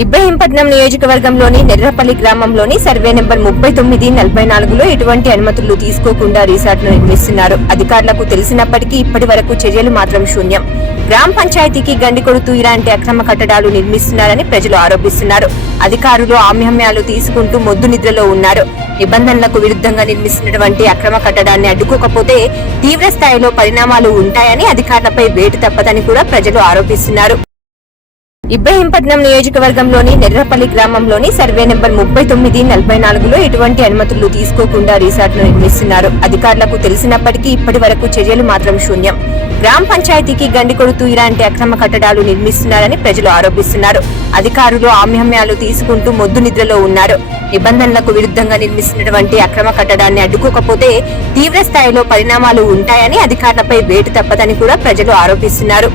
ఇబ్రహీంపట్నం నియోజకవర్గంలోని నెర్రపల్లి గ్రామంలోని survey number ముప్పై తొమ్మిది నలభై నాలుగులో ఎటువంటి అనుమతులు తీసుకోకుండా రిసార్ట్ను నిర్మిస్తున్నారు. అధికారులకు తెలిసినప్పటికీ ఇప్పటి వరకు చర్యలు మాత్రం శూన్యం. గ్రామ పంచాయతీకి గండి కొడుతూ ఇలాంటి అక్రమ కట్టడాలు నిర్మిస్తున్నారని ప్రజలు ఆరోపిస్తున్నారు. అధికారులు ఆమ్యమ్యాలు తీసుకుంటూ మొద్దు నిద్రలో ఉన్నారు. నిబంధనలకు విరుద్ధంగా నిర్మిస్తున్నటువంటి అక్రమ కట్టడాన్ని అడ్డుకోకపోతే తీవ్ర స్థాయిలో పరిణామాలు ఉంటాయని అధికారులపై వేటు తప్పదని కూడా ప్రజలు ఆరోపిస్తున్నారు. ఇబ్రహీంపట్నం నియోజకవర్గంలోని నెర్రపల్లి గ్రామంలోని సర్వే నెంబర్ ముప్పై తొమ్మిది నలభై నాలుగులో ఎటువంటి అనుమతులు తీసుకోకుండా రిసార్ట్ను నిర్మిస్తున్నారు. అధికారులకు తెలిసినప్పటికీ ఇప్పటి వరకు చర్యలు మాత్రం శూన్యం. గ్రామ పంచాయతీకి గండి కొడుతూ ఇలాంటి అక్రమ కట్టడాలు నిర్మిస్తున్నారని ప్రజలు ఆరోపిస్తున్నారు. అధికారులు ఆమ్యమ్యాలు తీసుకుంటూ మొద్దు నిద్రలో ఉన్నారు. నిబంధనలకు విరుద్ధంగా నిర్మిస్తున్నటువంటి అక్రమ కట్టడాన్ని అడ్డుకోకపోతే తీవ్ర స్థాయిలో పరిణామాలు ఉంటాయని అధికారులపై వేటు తప్పదని కూడా ప్రజలు ఆరోపిస్తున్నారు.